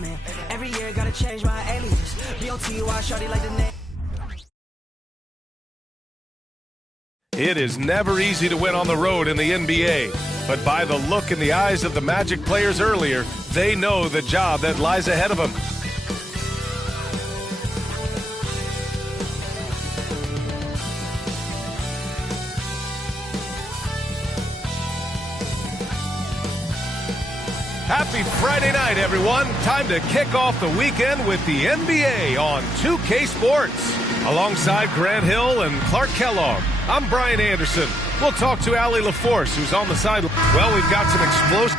man. Every year gotta change my alias. B-O-T-Y, shorty like the name. It is never easy to win on the road in the NBA, but by the look in the eyes of the Magic players earlier, they know the job that lies ahead of them. Happy Friday night, everyone. Time to kick off the weekend with the NBA on 2K Sports. Alongside Grant Hill and Clark Kellogg, I'm Brian Anderson. We'll talk to Allie LaForce, who's on the sideline. Well, we've got some explosive...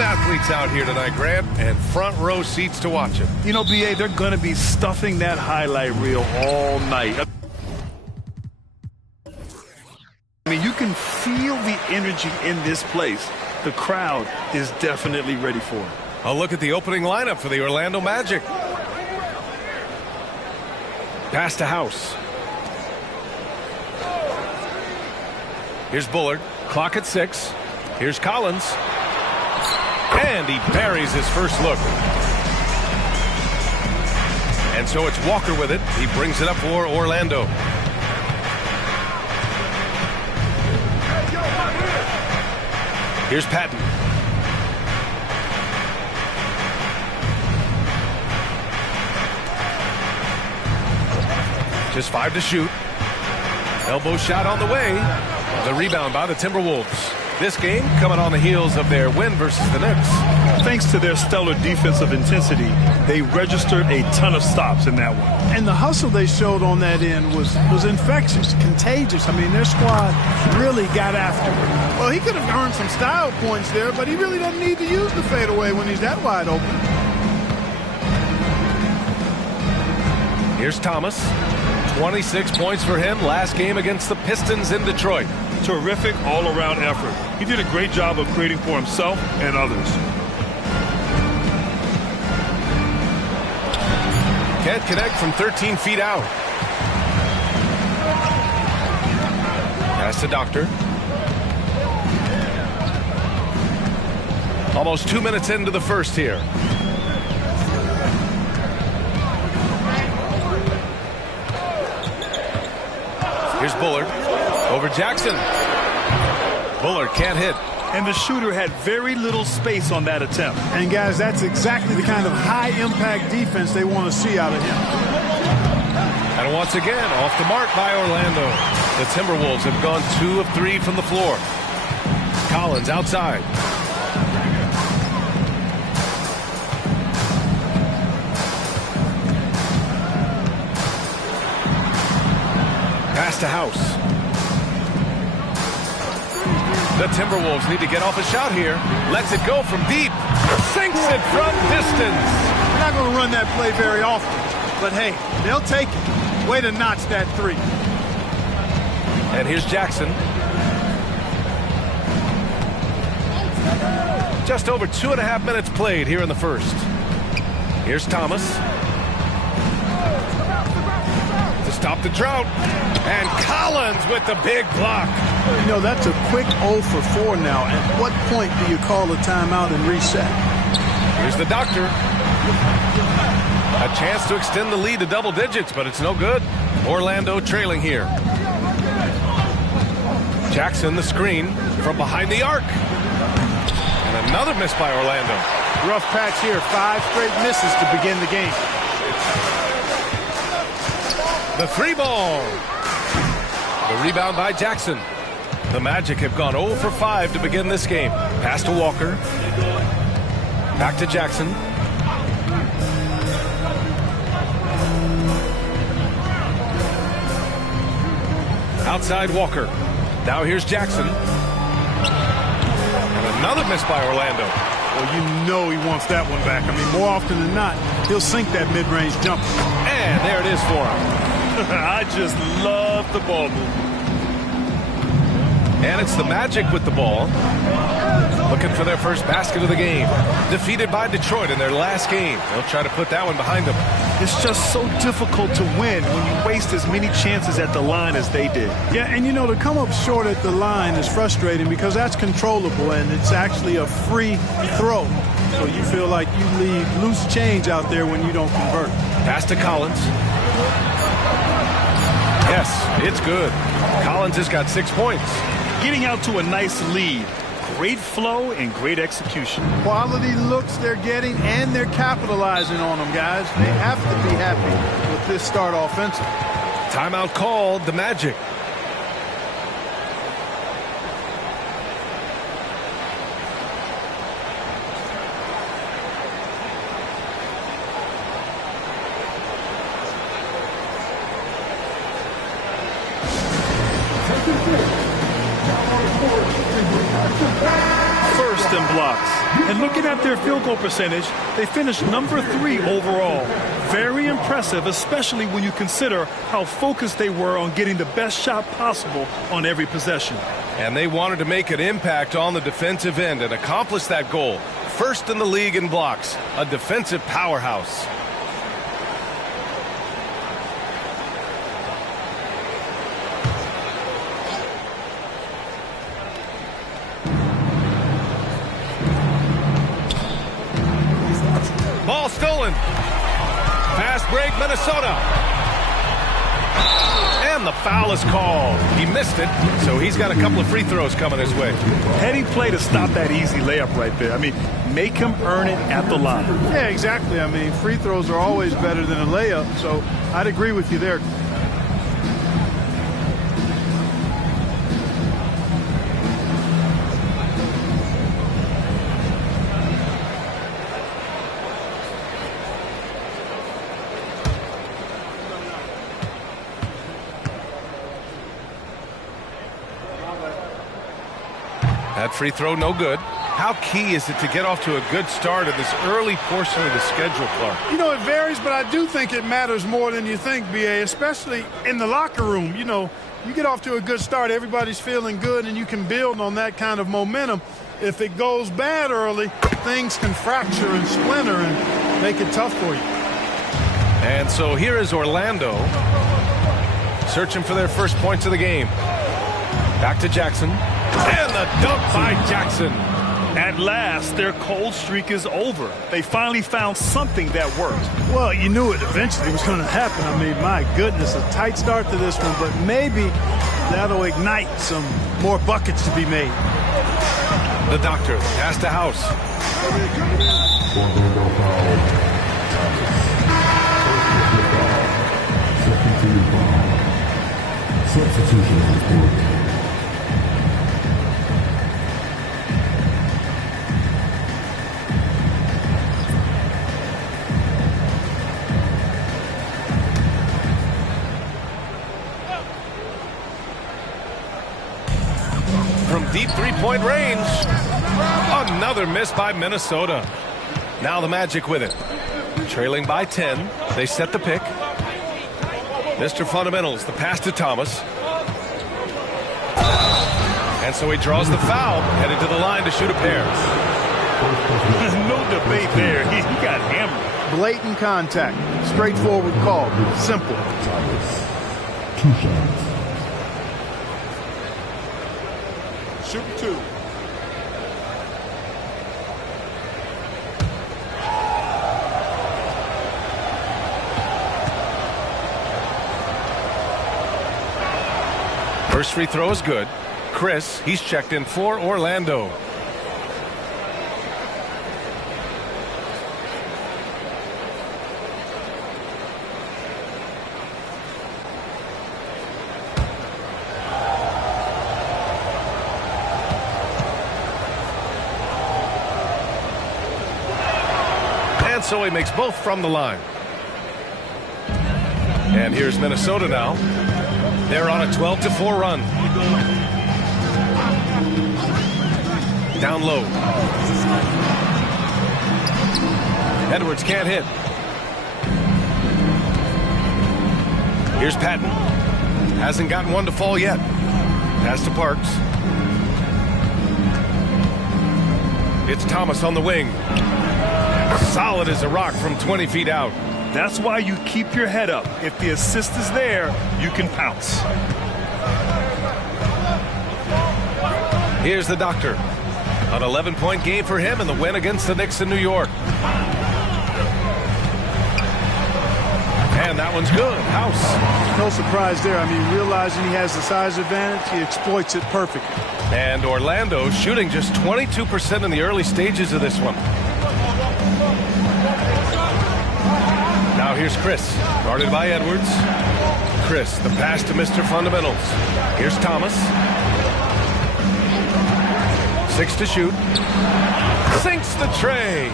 athletes out here tonight, Grant, and front row seats to watch it. You know, BA, they're going to be stuffing that highlight reel all night. I mean, you can feel the energy in this place. The crowd is definitely ready for it. A look at the opening lineup for the Orlando Magic. Pass to House. Here's Bullard. Clock at 6. Here's Collins. And he buries his first look. And so it's Walker with it. He brings it up for Orlando. Here's Patton. Just 5 to shoot. Elbow shot on the way. The rebound by the Timberwolves. This game coming on the heels of their win versus the Knicks. Thanks to their stellar defensive intensity, they registered a ton of stops in that one. And the hustle they showed on that end was infectious, contagious. I mean, their squad really got after it. Well, he could have earned some style points there, but he really doesn't need to use the fadeaway when he's that wide open. Here's Thomas. 26 points for him last game against the Pistons in Detroit. Terrific all-around effort. He did a great job of creating for himself and others. Can't connect from 13 feet out. Pass to Doctor. Almost 2 minutes into the first here. Here's Bullard. Over Jackson. Bullard can't hit. And the shooter had very little space on that attempt. And, guys, that's exactly the kind of high-impact defense they want to see out of him. And once again, off the mark by Orlando. The Timberwolves have gone 2 of 3 from the floor. Collins outside. Pass to House. The Timberwolves need to get off a shot here. Lets it go from deep. Sinks it from distance. They're not going to run that play very often. But, hey, they'll take it. Way to notch that 3. And here's Jackson. Just over 2.5 minutes played here in the first. Here's Thomas. To stop the drought. And Collins with the big block. You know, that's a quick 0 for 4 now. At what point do you call a timeout and reset? Here's the Doctor. A chance to extend the lead to double digits, but it's no good. Orlando trailing here. Jackson the screen from behind the arc. And another miss by Orlando. Rough patch here. 5 straight misses to begin the game. The 3 ball. The rebound by Jackson. The Magic have gone 0 for 5 to begin this game. Pass to Walker. Back to Jackson. Outside Walker. Now here's Jackson. And another miss by Orlando. Well, you know he wants that one back. I mean, more often than not, he'll sink that mid-range jumper. And there it is for him. I just love the ball movement. And it's the Magic with the ball. Looking for their first basket of the game. Defeated by Detroit in their last game. They'll try to put that one behind them. It's just so difficult to win when you waste as many chances at the line as they did. Yeah, and you know, to come up short at the line is frustrating because that's controllable and it's actually a free throw. So you feel like you leave loose change out there when you don't convert. Pass to Collins. Yes, it's good. Collins has got 6 points. Getting out to a nice lead. Great flow and great execution. Quality looks they're getting, and they're capitalizing on them, guys. They have to be happy with this start offensively. Timeout called, the Magic. First in blocks. And looking at their field goal percentage, they finished number 3 overall. Very impressive, especially when you consider how focused they were on getting the best shot possible on every possession. And they wanted to make an impact on the defensive end and accomplish that goal. First in the league in blocks, a defensive powerhouse. Ball stolen. Fast break, Minnesota. And the foul is called. He missed it, so he's got a couple of free throws coming his way. Heading play to stop that easy layup right there. I mean, make him earn it at the line. Yeah, exactly. I mean, free throws are always better than a layup, so I'd agree with you there. That free throw, no good. How key is it to get off to a good start in this early portion of the schedule, Clark? You know, it varies, but I do think it matters more than you think, B.A., especially in the locker room. You know, you get off to a good start, everybody's feeling good, and you can build on that kind of momentum. If it goes bad early, things can fracture and splinter and make it tough for you. And so here is Orlando, searching for their first points of the game. Back to Jackson. And the dunk by Jackson. At last, their cold streak is over. They finally found something that worked. Well, you knew it eventually was going to happen. I mean, my goodness, a tight start to this one, but maybe that'll ignite some more buckets to be made. The doctor, pass to House. Substitution on the court. From deep three-point range. Another miss by Minnesota. Now the Magic with it. Trailing by 10. They set the pick. Mr. Fundamentals, the pass to Thomas. And so he draws the foul, headed to the line to shoot a pair. No debate there. He got hammered. Blatant contact. Straightforward call. Simple. 2 shots. Shoot 2. First free throw is good. Chris, he's checked in for Orlando. And so he makes both from the line. And here's Minnesota now. They're on a 12-4 run. Down low. Edwards can't hit. Here's Patton. Hasn't gotten one to fall yet. Pass to Parks. It's Thomas on the wing. Solid as a rock from 20 feet out. That's why you keep your head up. If the assist is there, you can pounce. Here's the doctor. An 11-point game for him in the win against the Knicks in New York. And that one's good. House. No surprise there. I mean, realizing he has the size advantage, he exploits it perfectly. And Orlando shooting just 22% in the early stages of this one. Now here's Chris, guarded by Edwards. Chris, the pass to Mr. Fundamentals. Here's Thomas. 6 to shoot. Sinks the tray.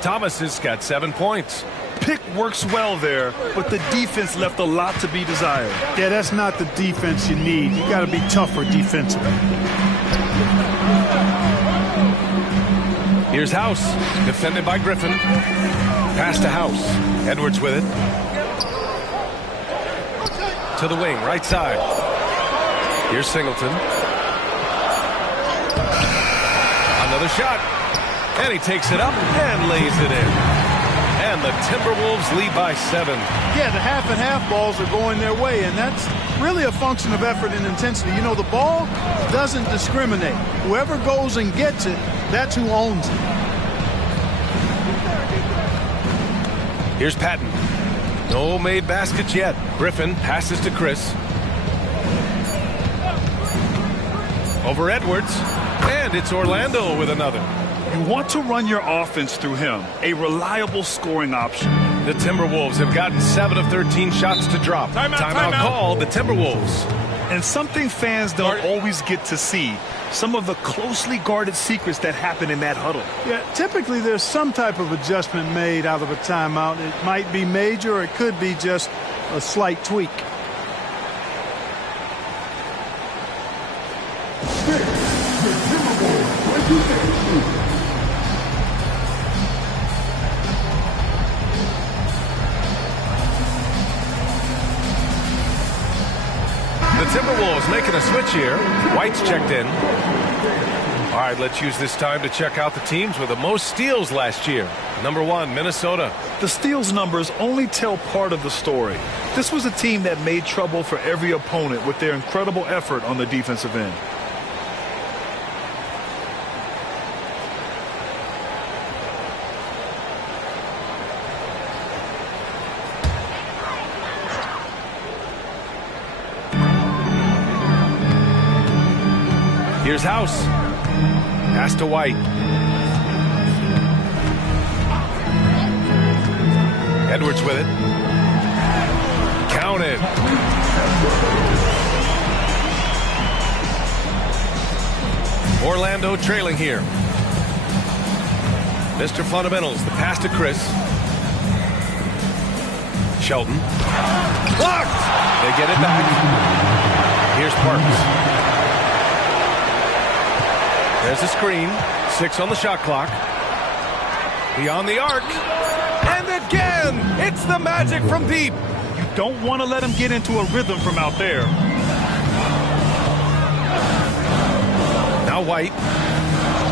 Thomas has got 7 points. Pick works well there, but the defense left a lot to be desired. Yeah, that's not the defense you need. You got to be tougher defensively. Here's House, defended by Griffin. Pass to House. Edwards with it. To the wing, right side. Here's Singleton. Another shot. And he takes it up and lays it in. And the Timberwolves lead by 7. Yeah, the half-and-half balls are going their way, and that's really a function of effort and intensity. You know, the ball doesn't discriminate. Whoever goes and gets it, that's who owns it. Here's Patton. No made baskets yet. Griffin passes to Chris. Over Edwards. And it's Orlando with another. You want to run your offense through him, a reliable scoring option. The Timberwolves have gotten 7 of 13 shots to drop. Timeout called the Timberwolves. And something fans don't always get to see, some of the closely guarded secrets that happen in that huddle. Yeah, typically there's some type of adjustment made out of a timeout. It might be major, or it could be just a slight tweak. The Timberwolves making a switch here. White's checked in. All right, let's use this time to check out the teams with the most steals last year. Number 1, Minnesota. The steals numbers only tell part of the story. This was a team that made trouble for every opponent with their incredible effort on the defensive end. Here's House. Pass to White. Edwards with it. Counted. Orlando trailing here. Mr. Fundamentals, the pass to Chris. Shelton. Blocked! They get it back. Here's Parks. There's a screen. 6 on the shot clock. Beyond the arc. And again, it's the magic from deep. You don't want to let him get into a rhythm from out there. Now White.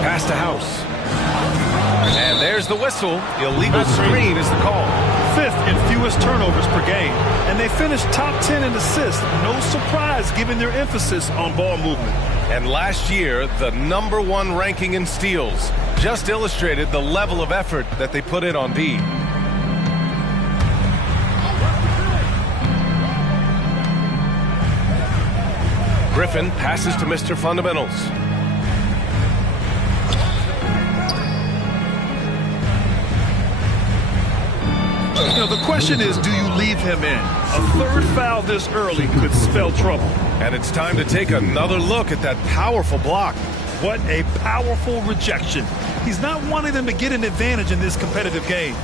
Pass to House. And there's the whistle. Illegal screen is the call. 5th in fewest turnovers per game. And they finished top 10 in assists. No surprise given their emphasis on ball movement. And last year, the number 1 ranking in steals just illustrated the level of effort that they put in on D. Griffin passes to Mr. Fundamentals. You know, the question is, do you leave him in? A third foul this early could spell trouble. And it's time to take another look at that powerful block. What a powerful rejection. He's not wanting them to get an advantage in this competitive game.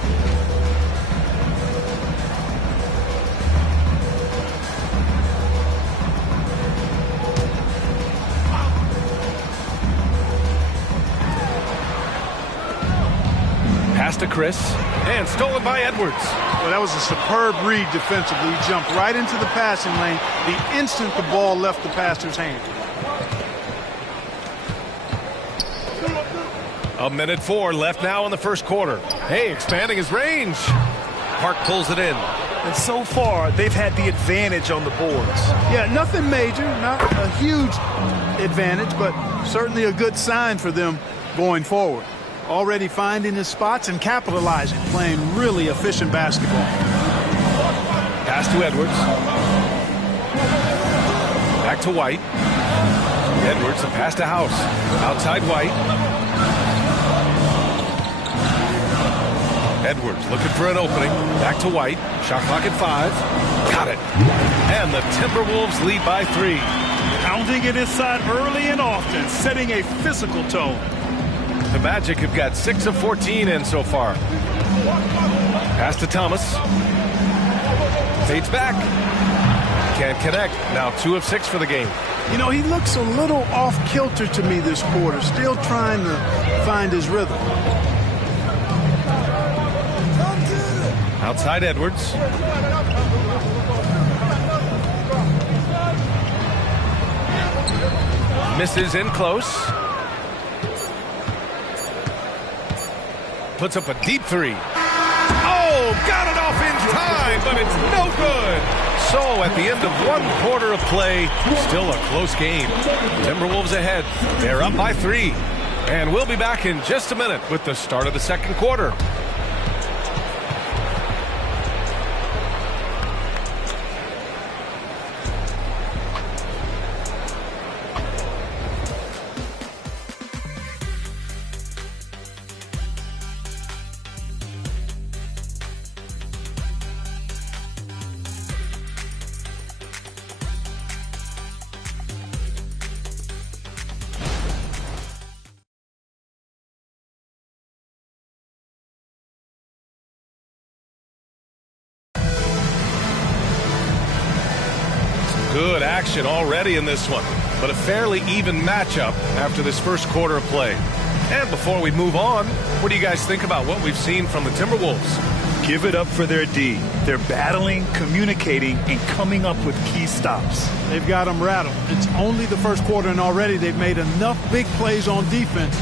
Pass to Chris. And stolen by Edwards. Well, that was a superb read defensively. He jumped right into the passing lane the instant the ball left the passer's hand. 1:04 left now in the first quarter. Hey, expanding his range. Park pulls it in. And so far, they've had the advantage on the boards. Yeah, nothing major, not a huge advantage, but certainly a good sign for them going forward. Already finding his spots and capitalizing, playing really efficient basketball. Pass to Edwards. Back to White. Edwards, the pass to House. Outside White. Edwards looking for an opening. Back to White. Shot clock at 5. Got it. And the Timberwolves lead by 3. Pounding it inside early and often, setting a physical tone. The Magic have got 6 of 14 in so far. Pass to Thomas. Fades back. Can't connect. Now 2 of 6 for the game. You know, he looks a little off-kilter to me this quarter. Still trying to find his rhythm. Outside Edwards. Misses in close. Puts up a deep 3. Oh, got it off in time, but it's no good. So at the end of 1 quarter of play, still a close game. Timberwolves ahead. They're up by 3. And we'll be back in just a minute with the start of the second quarter. Good action already in this one, but a fairly even matchup after this first quarter of play. And before we move on, what do you guys think about what we've seen from the Timberwolves? Give it up for their D. They're battling, communicating, and coming up with key stops. They've got them rattled. It's only the first quarter, and already they've made enough big plays on defense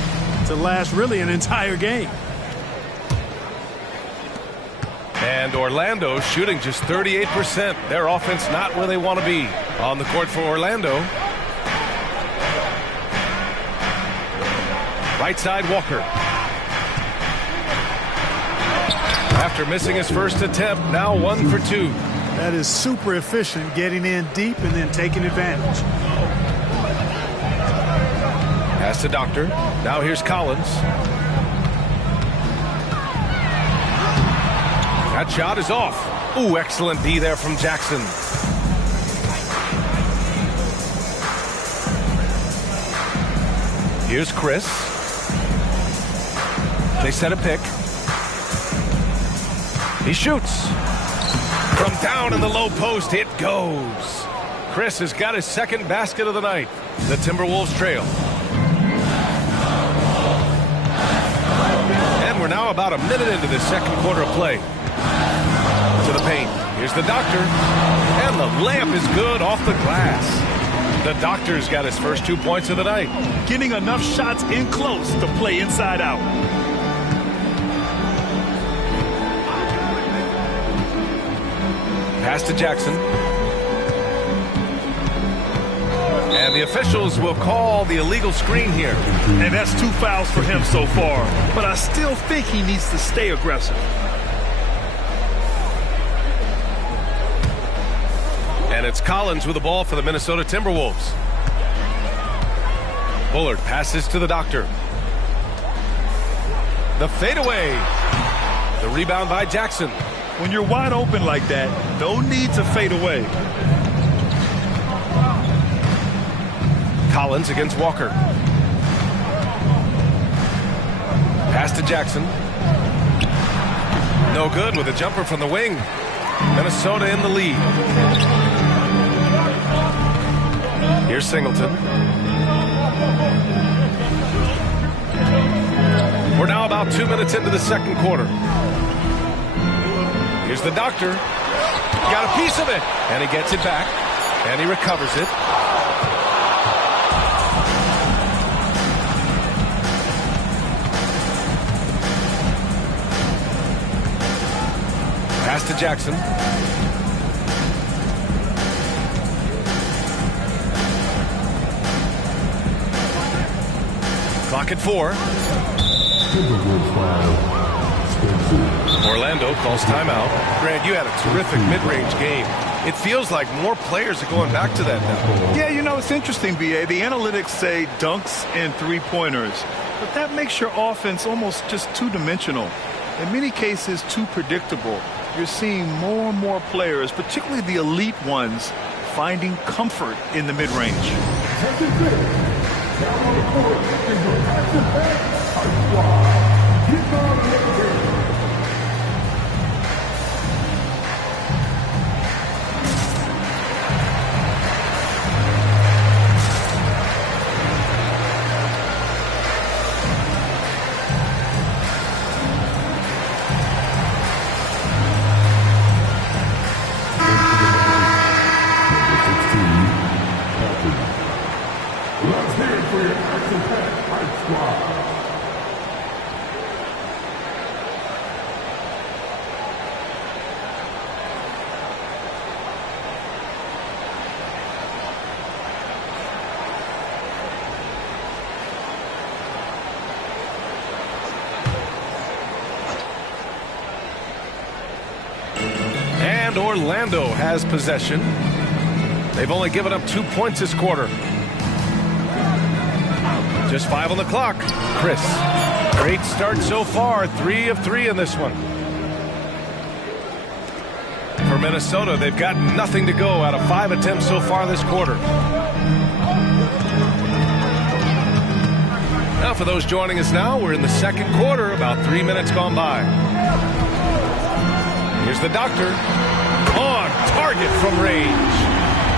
to last really an entire game. And Orlando shooting just 38%. Their offense not where they want to be. On the court for Orlando. Right side, Walker. After missing his first attempt, now 1 for 2. That is super efficient, getting in deep and then taking advantage. Pass to Doctor. Now here's Collins. That shot is off. Ooh, excellent D there from Jackson. Here's Chris. They set a pick. He shoots. From down in the low post, it goes. Chris has got his second basket of the night. The Timberwolves trail. And we're now about a minute into this second quarter of play. To the paint. Here's the Doctor. And the layup is good off the glass. The Doctor's got his first 2 points of the night. Getting enough shots in close to play inside out. Pass to Jackson. And the officials will call the illegal screen here. And that's 2 fouls for him so far. But I still think he needs to stay aggressive. And it's Collins with the ball for the Minnesota Timberwolves. Bullard passes to the Doctor. The fadeaway. The rebound by Jackson. When you're wide open like that, no need to fade away. Collins against Walker. Pass to Jackson. No good with a jumper from the wing. Minnesota in the lead. Here's Singleton. We're now about 2 minutes into the second quarter. Here's the doctor. Got a piece of it, and he gets it back, and he recovers it. Pass to Jackson. Clock at 4. Timberwolves foul. Orlando calls timeout. Grant, you had a terrific mid-range game. It feels like more players are going back to that now. Yeah, you know, it's interesting, B.A. The analytics say dunks and three-pointers, but that makes your offense almost just two-dimensional. In many cases, too predictable. You're seeing more and more players, particularly the elite ones, finding comfort in the mid-range. Orlando has possession. They've only given up 2 points this quarter. Just 5 on the clock. Chris. Great start so far. 3 of 3 in this one. For Minnesota, they've got nothing to go out of 5 attempts so far this quarter. Now for those joining us now, we're in the second quarter, about 3 minutes gone by. Here's the doctor. On target from range.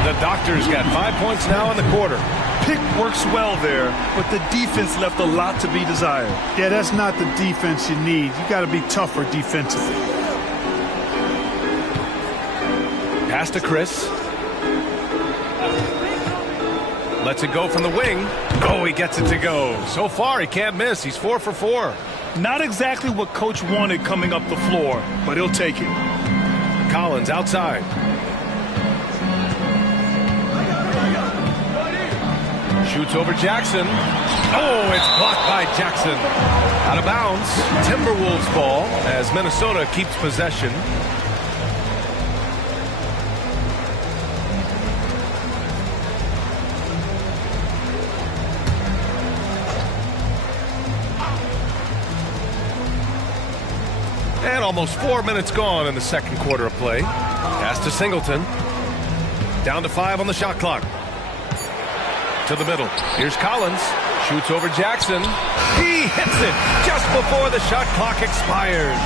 The doctor's got 5 points now in the quarter. Pick works well there, but the defense left a lot to be desired. Yeah, that's not the defense you need. You got to be tougher defensively. Pass to Chris. Lets it go from the wing. Oh, he gets it to go. So far, he can't miss. He's 4 for 4. Not exactly what coach wanted coming up the floor, but he'll take it. Collins outside. Shoots over Jackson. Oh, it's blocked by Jackson. Out of bounds. Timberwolves ball as Minnesota keeps possession. And almost 4 minutes gone in the second quarter of play. Pass to Singleton. Down to 5 on the shot clock. To the middle. Here's Collins. Shoots over Jackson. He hits it just before the shot clock expires.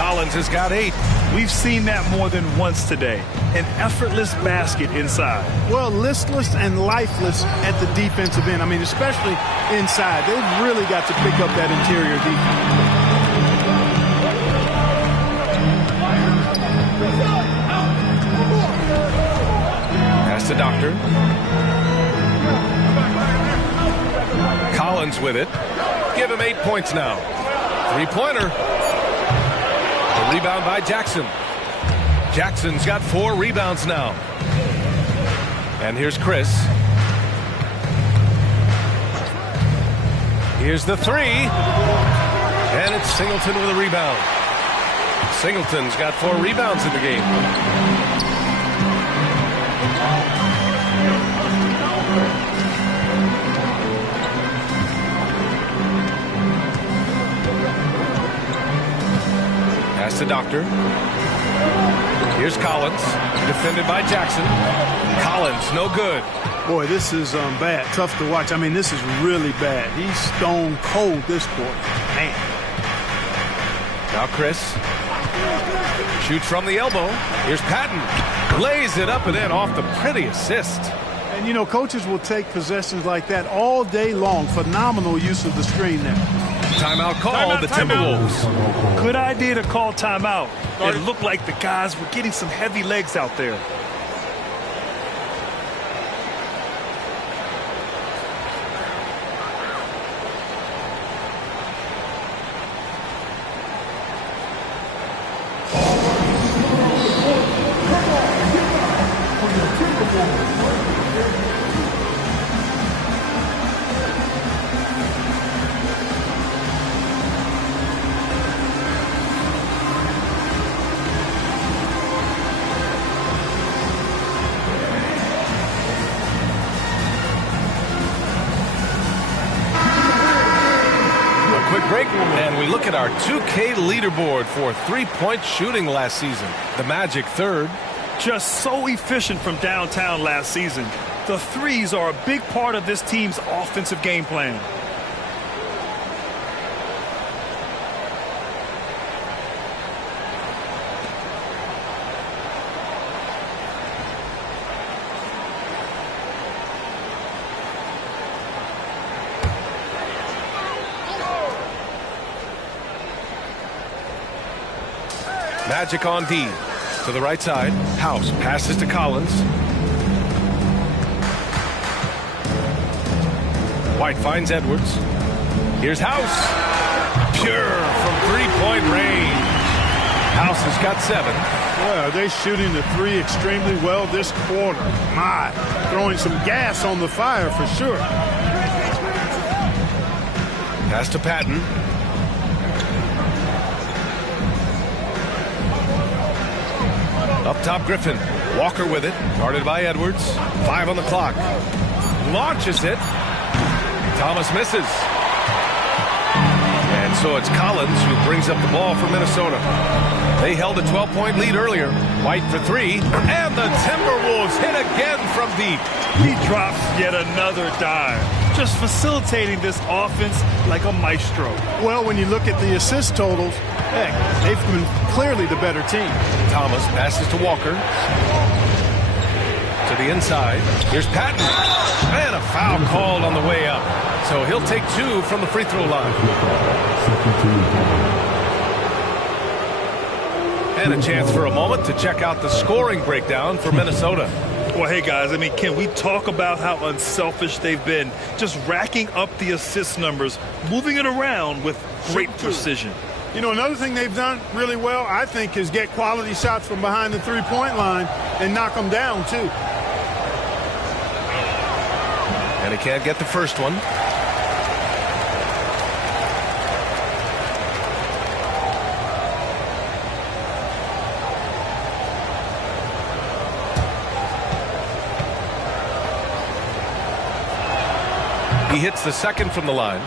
Collins has got 8. We've seen that more than once today. An effortless basket inside. Well, listless and lifeless at the defensive end. I mean, especially inside. They've really got to pick up that interior defense. Pass to Doctor. Collins with it. Give him 8 points now. 3-pointer. A rebound by Jackson. Jackson's got 4 rebounds now. And here's Chris. Here's the 3. And it's Singleton with a rebound. Singleton's got 4 rebounds in the game. Pass to Doctor. Here's Collins. Defended by Jackson. Collins, no good. Boy, this is bad. Tough to watch. I mean, this is really bad. He's stone cold this quarter. Man. Now Chris. Shoots from the elbow. Here's Patton. Lays it up and in off the pretty assist. And, you know, coaches will take possessions like that all day long. Phenomenal use of the screen there. Timeout call, the Timberwolves. Good idea to call timeout. It looked like the guys were getting some heavy legs out there. Break, and we look at our 2K leaderboard for three-point shooting last season. The Magic third. Just so efficient from downtown last season. The threes are a big part of this team's offensive game plan. Magic on D. To the right side. House passes to Collins. White finds Edwards. Here's House. Pure from three-point range. House has got 7. Well, they're shooting the three extremely well this quarter. My, throwing some gas on the fire for sure. Pass to Patton. Up top, Griffin. Walker with it. Guarded by Edwards. 5 on the clock. Launches it. Thomas misses. And so it's Collins who brings up the ball for Minnesota. They held a 12-point lead earlier. White for 3. And the Timberwolves hit again from deep. He drops yet another dime. Just facilitating this offense like a maestro. Well, when you look at the assist totals, heck, they've been clearly the better team. Thomas passes to Walker. To the inside. Here's Patton. And a foul called on the way up. So he'll take 2 from the free throw line. And a chance for a moment to check out the scoring breakdown for Minnesota. Well, hey, guys, I mean, can we talk about how unselfish they've been? Just racking up the assist numbers, moving it around with great precision. You know, another thing they've done really well, I think, is get quality shots from behind the three-point line and knock them down, too. And he can't get the first one. He hits the second from the line.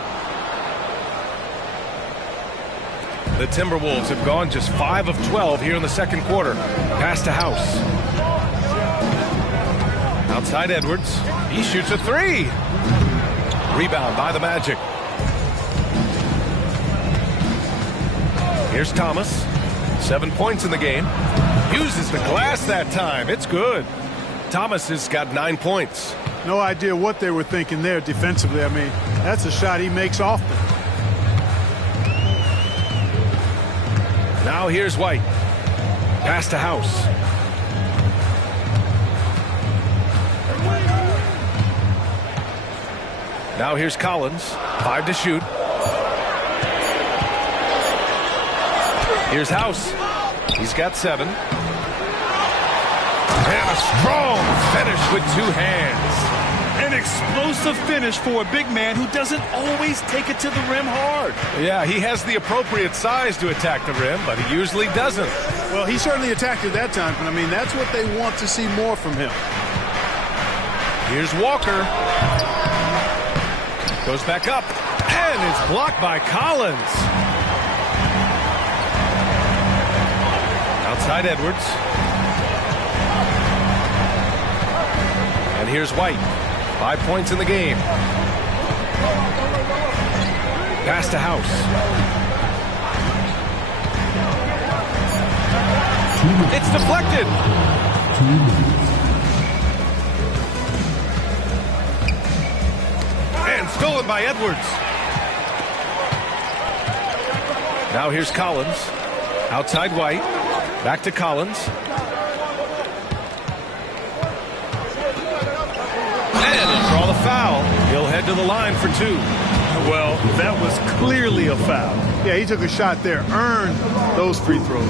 The Timberwolves have gone just 5 of 12 here in the second quarter. Pass to House. Outside Edwards. He shoots a 3. Rebound by the Magic. Here's Thomas. 7 points in the game. Uses the glass that time. It's good. Thomas has got 9 points. No idea what they were thinking there defensively. I mean, that's a shot he makes often. Now here's White. Pass to House. Now here's Collins. 5 to shoot. Here's House. He's got 7. And a strong finish with 2 hands. An explosive finish for a big man who doesn't always take it to the rim hard. Yeah, he has the appropriate size to attack the rim, but he usually doesn't. Well, he certainly attacked it that time, but I mean, that's what they want to see more from him. Here's Walker. Goes back up, and it's blocked by Collins. Outside Edwards. And here's White. 5 points in the game. Pass to House. It's deflected. And stolen by Edwards. Now here's Collins. Outside White. Back to Collins. And he'll draw the foul. He'll head to the line for 2. Well, that was clearly a foul. Yeah, he took a shot there, earned those free throws.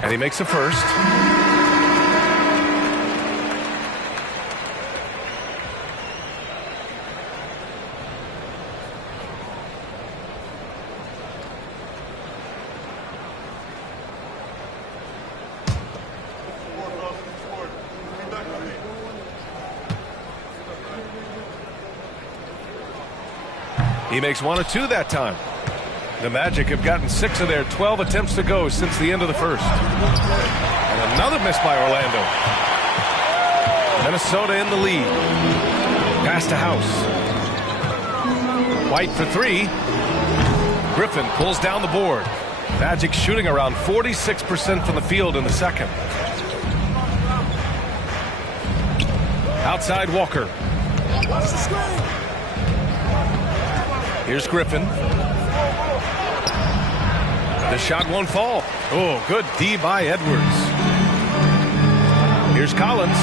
And he makes a first. He makes 1 of 2 that time. The Magic have gotten 6 of their 12 attempts to go since the end of the first. And another miss by Orlando. Minnesota in the lead. Pass to House. White for 3. Griffin pulls down the board. Magic shooting around 46% from the field in the second. Outside Walker. Here's Griffin. The shot won't fall. Oh, good D by Edwards. Here's Collins.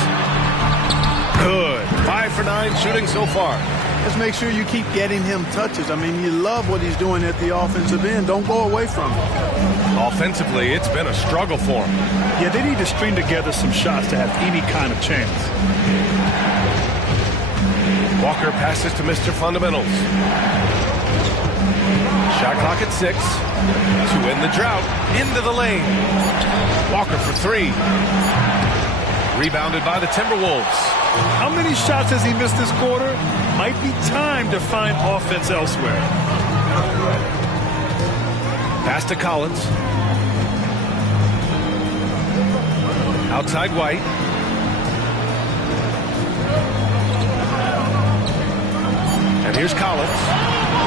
Good. 5 for 9 shooting so far. Just make sure you keep getting him touches. I mean, you love what he's doing at the offensive end. Don't go away from him. Offensively, it's been a struggle for him. Yeah, they need to string together some shots to have any kind of chance. Walker passes to Mr. Fundamentals. Shot clock at 6. To end the drought. Into the lane. Walker for 3. Rebounded by the Timberwolves. How many shots has he missed this quarter? Might be time to find offense elsewhere. Pass to Collins. Outside White. And here's Collins.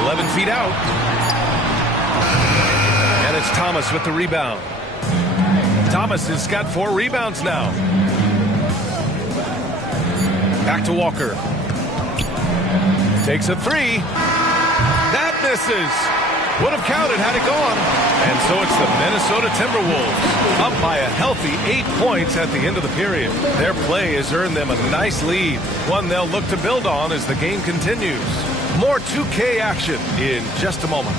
11 feet out. And it's Thomas with the rebound. Thomas has got 4 rebounds now. Back to Walker. Takes a 3. That misses. Would have counted had it gone. And so it's the Minnesota Timberwolves up by a healthy 8 points at the end of the period. Their play has earned them a nice lead, one they'll look to build on as the game continues. More 2K action in just a moment.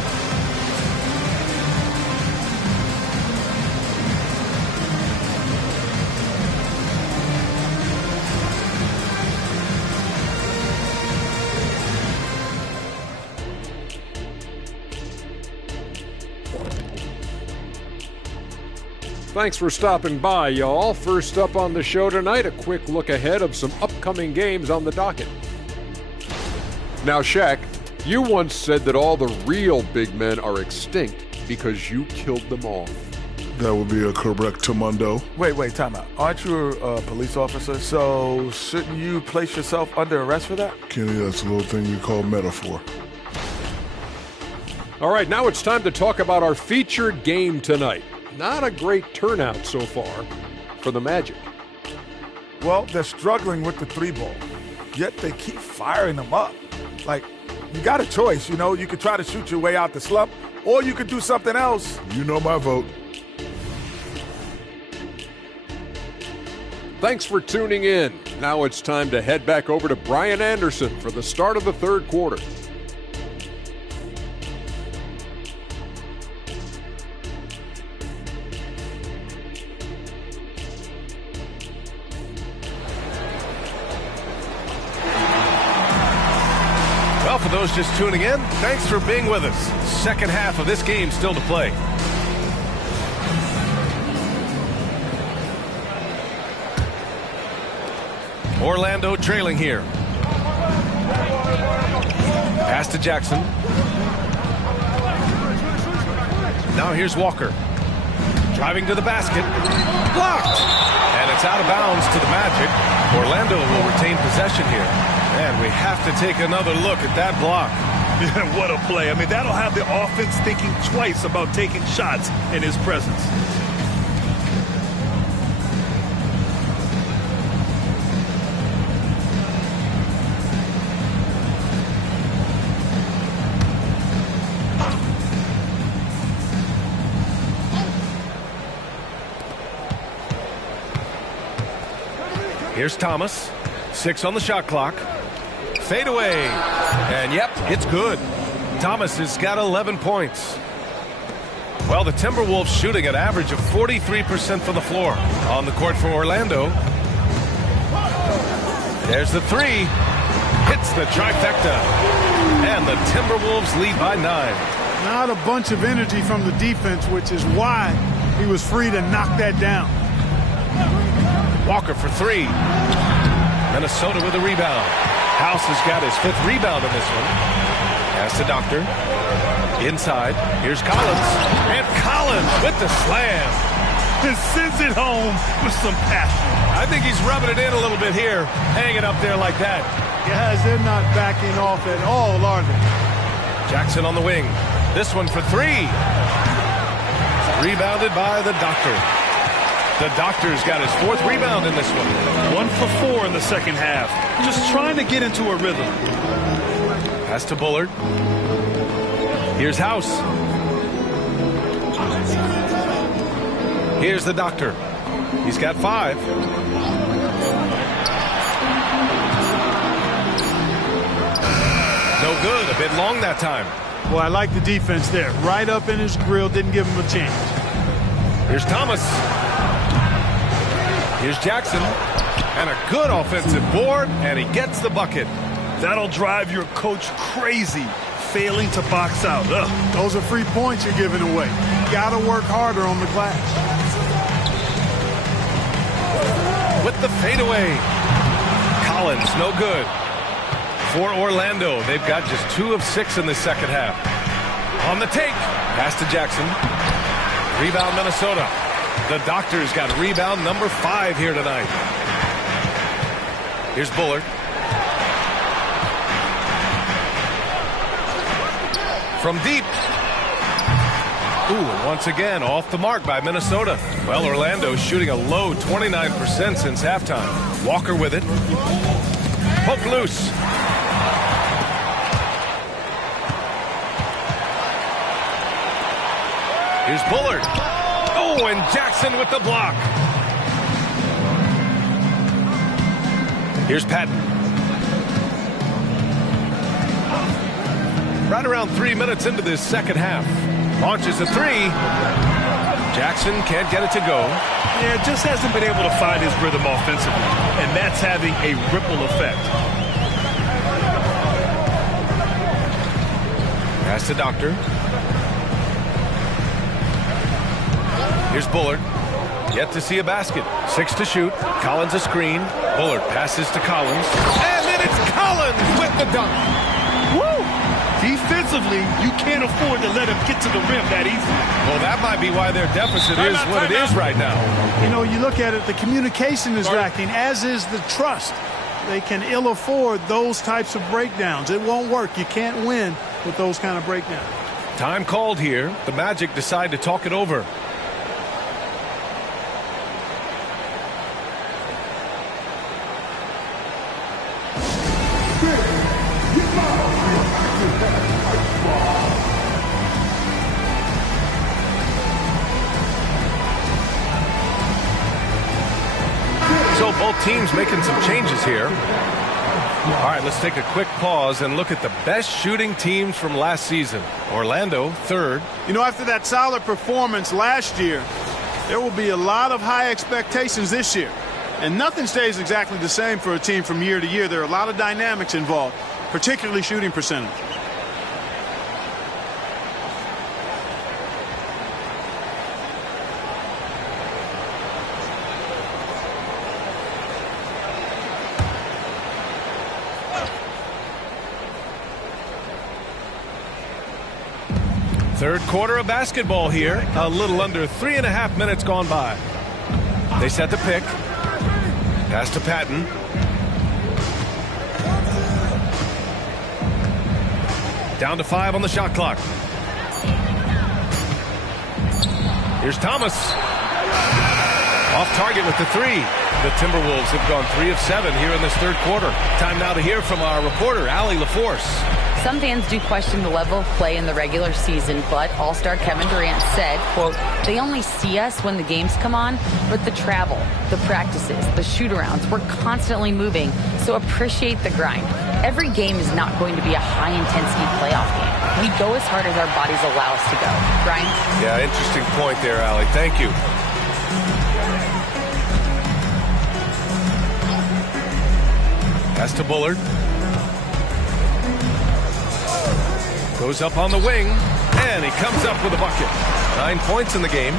Thanks for stopping by, y'all. First up on the show tonight, a quick look ahead of some upcoming games on the docket. Now, Shaq, you once said that all the real big men are extinct because you killed them all. That would be a correctamundo. Wait, time out. Aren't you a police officer? So shouldn't you place yourself under arrest for that? Kenny, that's a little thing we call metaphor. All right, now it's time to talk about our featured game tonight. Not a great turnout so far for the Magic. Well, they're struggling with the 3-ball, yet they keep firing them up. Like, you got a choice, you know. You could try to shoot your way out the slump, or you could do something else. You know my vote. Thanks for tuning in. Now it's time to head back over to Brian Anderson for the start of the third quarter. Well, for those just tuning in, thanks for being with us. Second half of this game still to play. Orlando trailing here. Pass to Jackson. Now here's Walker. Driving to the basket. Blocked! And it's out of bounds to the Magic. Orlando will retain possession here. And we have to take another look at that block. Yeah, what a play. I mean, that'll have the offense thinking twice about taking shots in his presence. Here's Thomas. 6 on the shot clock. Fade away. And yep, it's good. Thomas has got 11 points. Well, the Timberwolves shooting an average of 43% from the floor. On the court for Orlando. There's the 3. Hits the trifecta. And the Timberwolves lead by 9. Not a bunch of energy from the defense, which is why he was free to knock that down. Walker for 3. Minnesota with a rebound. House has got his 5th rebound in this one. Pass to Doctor. Inside. Here's Collins. And Collins with the slam. And sends it home with some passion. I think he's rubbing it in a little bit here. Hanging up there like that. Guys, they're not backing off at all, are they? Jackson on the wing. This one for 3. Rebounded by the Doctor. The Doctor's got his 4th rebound in this one. 1 for 4 in the second half. Just trying to get into a rhythm. Pass to Bullard. Here's House. Here's the Doctor. He's got 5. No good. A bit long that time. Well, I like the defense there. Right up in his grill. Didn't give him a chance. Here's Thomas. Here's Jackson. And a good offensive board, and he gets the bucket. That'll drive your coach crazy, failing to box out. Ugh. Those are free points you're giving away. You got to work harder on the glass. With the fadeaway. Collins, no good. For Orlando, they've got just 2 of 6 in the second half. On the take. Pass to Jackson. Rebound Minnesota. The Doctor's got rebound number 5 here tonight. Here's Bullard. From deep. Ooh, and once again, off the mark by Minnesota. Well, Orlando's shooting a low 29% since halftime. Walker with it. Poke loose. Here's Bullard. Oh, and Jackson with the block. Here's Patton. Right around 3 minutes into this second half. Launches a 3. Jackson can't get it to go. Yeah, just hasn't been able to find his rhythm offensively, and that's having a ripple effect. Pass to Doctor. Here's Bullard. Yet to see a basket. 6 to shoot. Collins a screen. Bullard passes to Collins. And then it's Collins with the dunk. Woo! Defensively, you can't afford to let him get to the rim that easily. Well, that might be why their deficit is what it is right now. You know, you look at it, the communication is lacking, as is the trust. They can ill afford those types of breakdowns. It won't work. You can't win with those kind of breakdowns. Time called here. The Magic decide to talk it over. So both teams making some changes here. All right, let's take a quick pause and look at the best shooting teams from last season. Orlando, 3rd. You know, after that solid performance last year, there will be a lot of high expectations this year. And nothing stays exactly the same for a team from year to year. There are a lot of dynamics involved, particularly shooting percentage. Third quarter of basketball here. A little under 3.5 minutes gone by. They set the pick. Pass to Patton. Down to 5 on the shot clock. Here's Thomas. Off target with the 3. The Timberwolves have gone 3 of 7 here in this third quarter. Time now to hear from our reporter, Allie LaForce. Some fans do question the level of play in the regular season, but All-Star Kevin Durant said, quote, they only see us when the games come on, but the travel, the practices, the shoot-arounds, we're constantly moving, so appreciate the grind. Every game is not going to be a high-intensity playoff game. We go as hard as our bodies allow us to go. Brian? Yeah, interesting point there, Allie. Thank you. Pass to Bullard. Goes up on the wing, and he comes up with a bucket. 9 points in the game.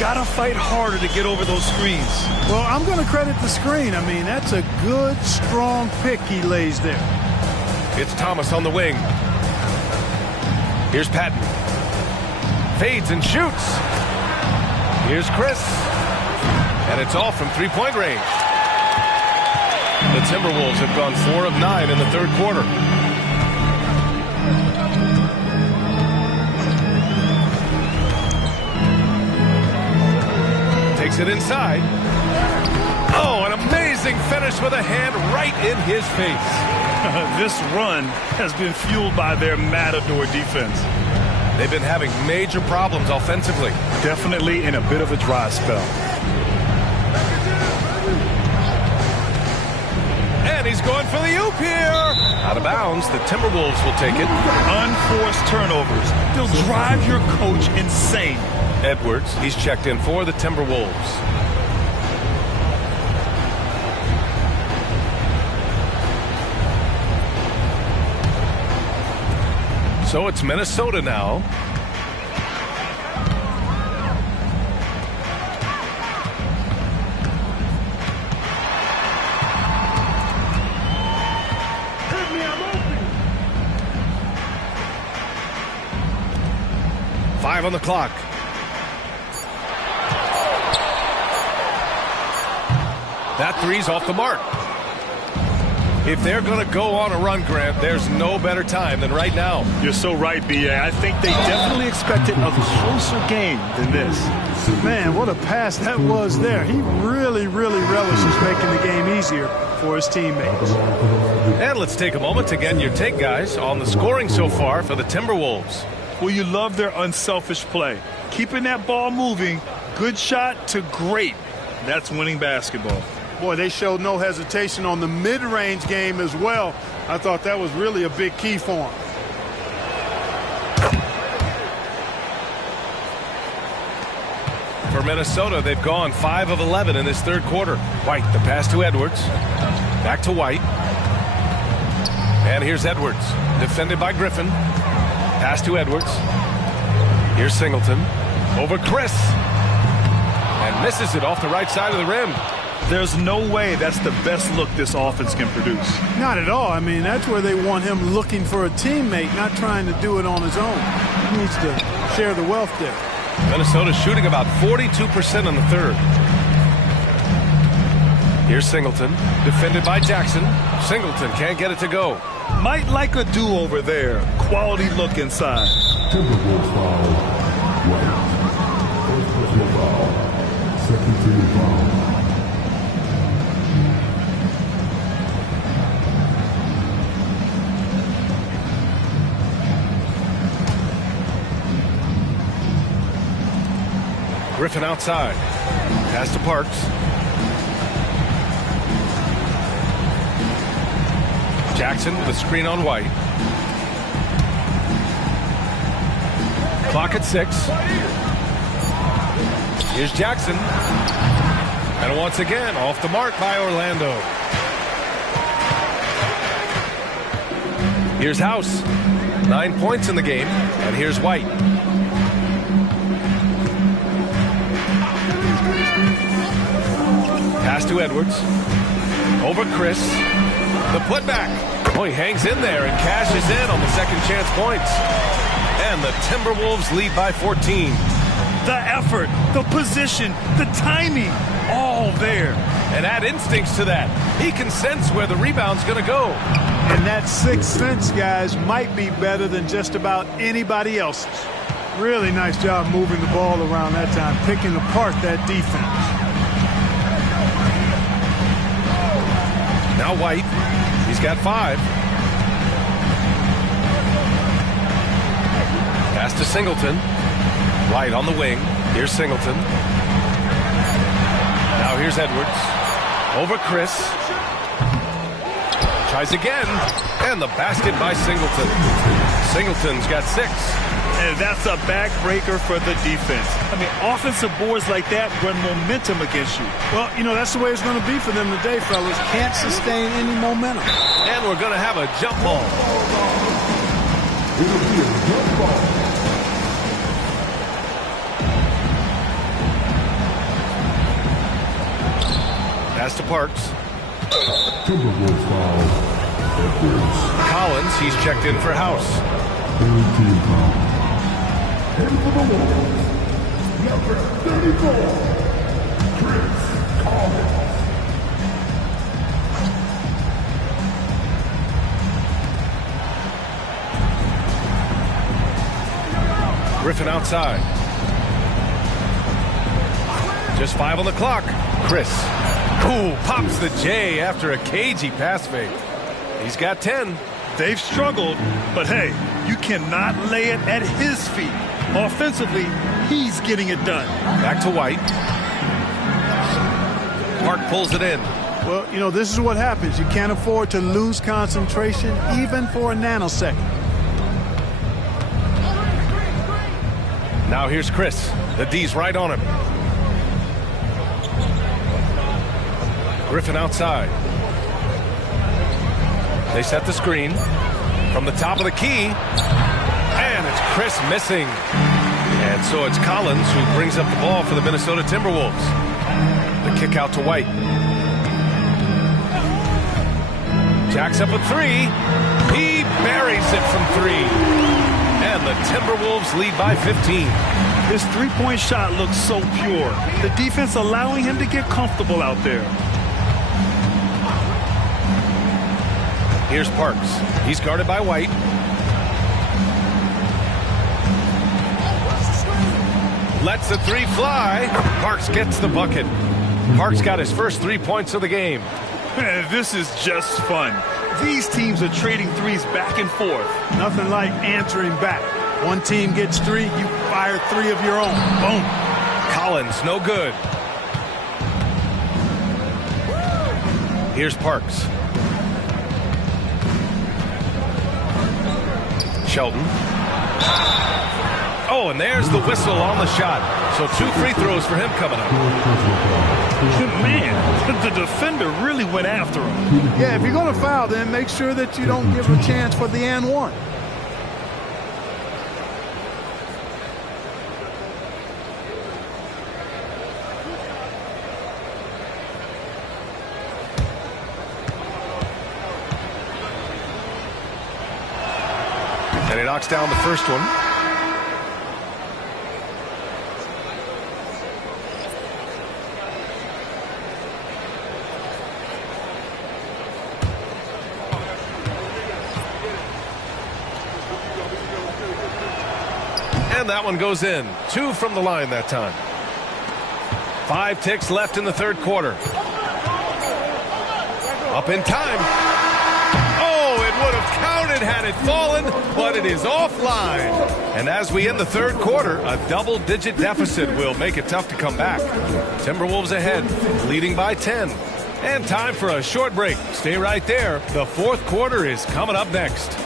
Gotta fight harder to get over those screens. Well, I'm going to credit the screen. I mean, that's a good, strong pick he lays there. It's Thomas on the wing. Here's Patton. Fades and shoots. Here's Chris. And it's all from three-point range. The Timberwolves have gone 4 of 9 in the third quarter. Takes it inside. Oh, an amazing finish with a hand right in his face. This run has been fueled by their matador defense. They've been having major problems offensively. Definitely in a bit of a dry spell. And he's going for the oop here. Out of bounds, the Timberwolves will take it. Unforced turnovers. They'll drive your coach insane. Edwards, he's checked in for the Timberwolves. So it's Minnesota now. Five on the clock. That three's off the mark. If they're going to go on a run, Grant, there's no better time than right now. You're so right, B.A. I think they definitely expected a closer game than this. Man, what a pass that was there. He really, really relishes making the game easier for his teammates. And let's take a moment to get your take, guys, on the scoring so far for the Timberwolves. Well, you love their unselfish play. Keeping that ball moving, good shot to great. That's winning basketball. Boy, they showed no hesitation on the mid-range game as well. I thought that was really a big key for them. For Minnesota, they've gone 5 of 11 in this third quarter. White, the pass to Edwards. Back to White. And here's Edwards, defended by Griffin. Pass to Edwards. Here's Singleton. Over Chris. And misses it off the right side of the rim. There's no way that's the best look this offense can produce. Not at all. I mean, that's where they want him looking for a teammate, not trying to do it on his own. He needs to share the wealth there. Minnesota's shooting about 42% in the third. Here's Singleton, defended by Jackson. Singleton can't get it to go. Might like a do-over there. Quality look inside. Timberwolves foul. White. First personal foul. Second team foul. Griffin outside. Pass to Parks. Jackson with a screen on White. Clock at 6. Here's Jackson. And once again, off the mark by Orlando. Here's House. 9 points in the game. And here's White. Pass to Edwards. Over Chris. The putback. Oh, he hangs in there and cashes in on the second chance points. And the Timberwolves lead by 14. The effort, the position, the timing. all there. And add instincts to that. He can sense where the rebound's going to go. And that sixth sense, guys, might be better than just about anybody else's. Really nice job moving the ball around that time, picking apart that defense. Now White. He's got 5. Pass to Singleton. White on the wing. Here's Singleton. Now here's Edwards. Over Chris. Tries again. And the basket by Singleton. Singleton's got 6. And that's a backbreaker for the defense. I mean, offensive boards like that run momentum against you. Well, you know, that's the way it's going to be for them today, fellas. Can't sustain any momentum. And we're going to have a jump ball. It'll be a jump ball. Pass to Parks. Timberwolves foul. Edwards. Collins, he's checked in for House. Third team foul. And for the Wolves, number 34, Chris Collins. Griffin outside. Just 5 on the clock. Chris. Ooh, pops the J after a cagey pass fake. He's got 10. They've struggled, but hey, you cannot lay it at his feet. Offensively, he's getting it done. Back to White. Park pulls it in. Well, you know, this is what happens. You can't afford to lose concentration even for a nanosecond. Now here's Chris. The D's right on him. Griffin outside. They set the screen from the top of the key. And it's Chris missing. And so it's Collins who brings up the ball for the Minnesota Timberwolves. The kick out to White. Jacks up a 3. He buries it from 3. And the Timberwolves lead by 15. His three-point shot looks so pure. The defense allowing him to get comfortable out there. Here's Parks. He's guarded by White. Lets the 3 fly. Parks gets the bucket. Parks got his first 3 points of the game. Man, this is just fun. These teams are trading threes back and forth. Nothing like answering back. One team gets 3, you fire 3 of your own. Boom. Collins, no good. Here's Parks. Shelton. Oh, and there's the whistle on the shot. So 2 free throws for him coming up. Man, the defender really went after him. Yeah, if you're going to foul, then make sure that you don't give a chance for the and one. And he knocks down the first one. And that one goes in. 2 from the line that time. 5 ticks left in the third quarter. Up in time. Oh, it would have counted had it fallen, but it is offline. And as we end the third quarter, a double-digit deficit will make it tough to come back. Timberwolves ahead, leading by 10. And time for a short break. Stay right there. The fourth quarter is coming up next.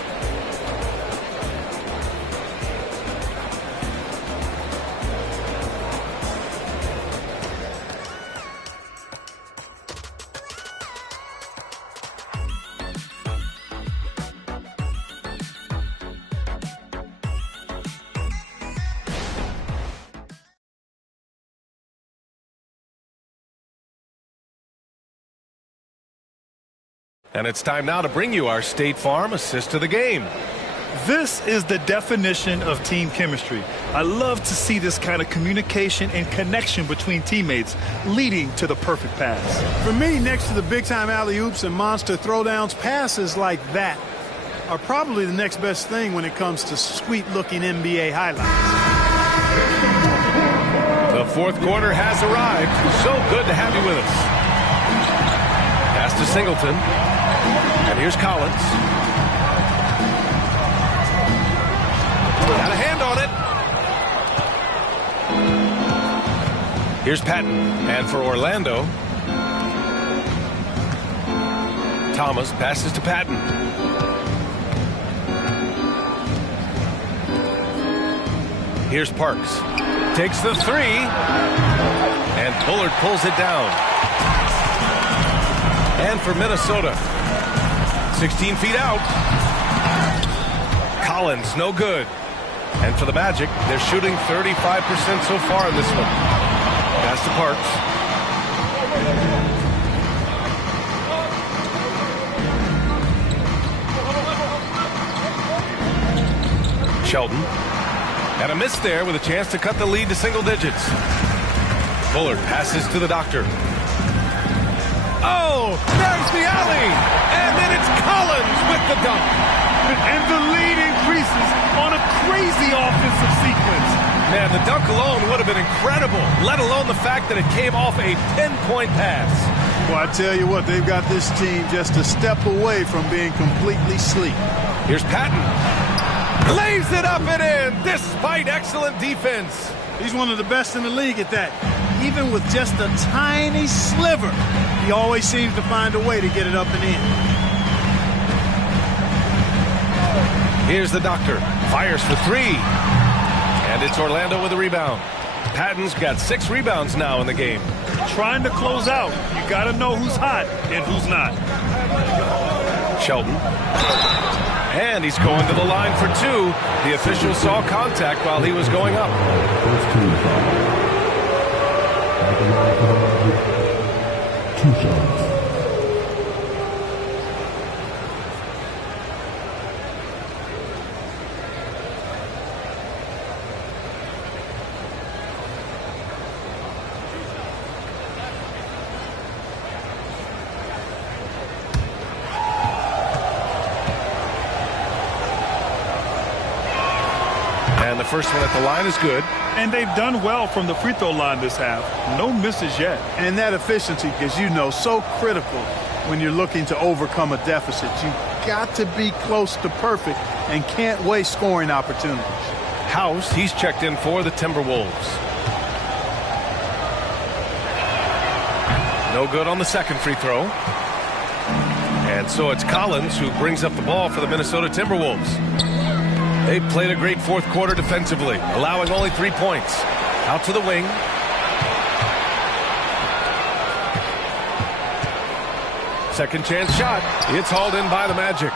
And it's time now to bring you our State Farm assist to the game. This is the definition of team chemistry. I love to see this kind of communication and connection between teammates leading to the perfect pass. For me, next to the big-time alley-oops and monster throwdowns, passes like that are probably the next best thing when it comes to sweet-looking NBA highlights. The fourth quarter has arrived. So good to have you with us. Pass to Singleton. And here's Collins. Got a hand on it. Here's Patton. And for Orlando, Thomas passes to Patton. Here's Parks. Takes the three. And Bullard pulls it down. And for Minnesota, 16 feet out. Collins, no good. And for the Magic, they're shooting 35% so far in this one. Pass to Parks. Shelton. And a miss there with a chance to cut the lead to single digits. Bullard passes to the doctor. Oh, there's the alley. And then it's Collins with the dunk. And the lead increases on a crazy offensive sequence. Man, the dunk alone would have been incredible, let alone the fact that it came off a 10-point pass. Well, I tell you what, they've got this team just a step away from being completely sleep. Here's Patton. Lays it up and in, despite excellent defense. He's one of the best in the league at that. Even with just a tiny sliver, he always seems to find a way to get it up and in. Here's the doctor. Fires for three. And it's Orlando with a rebound. Patton's got 6 rebounds now in the game. Trying to close out. You got to know who's hot and who's not. Shelton. And he's going to the line for 2. The official saw contact while he was going up. Two shots. And the first one at the line is good. And they've done well from the free throw line this half. No misses yet. And that efficiency, as you know, so critical when you're looking to overcome a deficit. You've got to be close to perfect and can't waste scoring opportunities. House, he's checked in for the Timberwolves. No good on the second free throw. And so it's Collins who brings up the ball for the Minnesota Timberwolves. They played a great fourth quarter defensively, allowing only 3 points. Out to the wing. Second chance shot. It's hauled in by the Magic.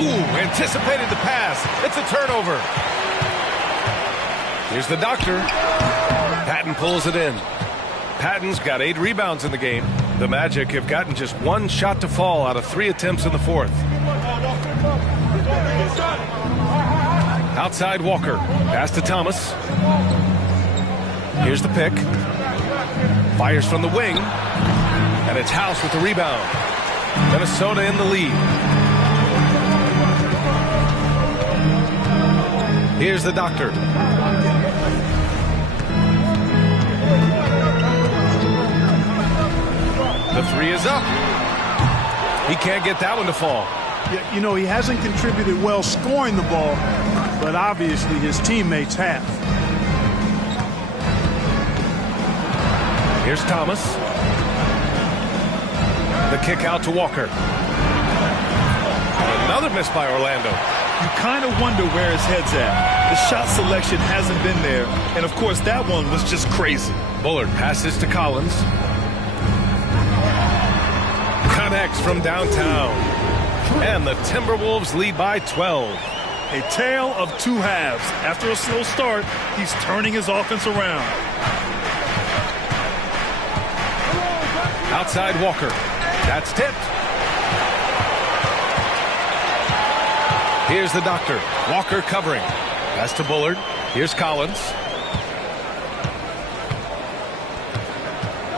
Ooh, anticipated the pass. It's a turnover. Here's the doctor. Patton pulls it in. Patton's got 8 rebounds in the game. The Magic have gotten just 1 shot to fall out of 3 attempts in the fourth. Outside Walker. Pass to Thomas. Here's the pick. Fires from the wing. And it's House with the rebound. Minnesota in the lead. Here's the doctor. The 3 is up. He can't get that one to fall. Yeah, you know, he hasn't contributed well scoring the ball, but obviously his teammates have. Here's Thomas. The kick out to Walker. Another miss by Orlando. You kind of wonder where his head's at. The shot selection hasn't been there. And, of course, that one was just crazy. Bullard passes to Collins. Connects from downtown. And the Timberwolves lead by 12. A tale of 2 halves. After a slow start, he's turning his offense around. Outside Walker. That's tipped. Here's the doctor. Walker covering. Pass to Bullard. Here's Collins.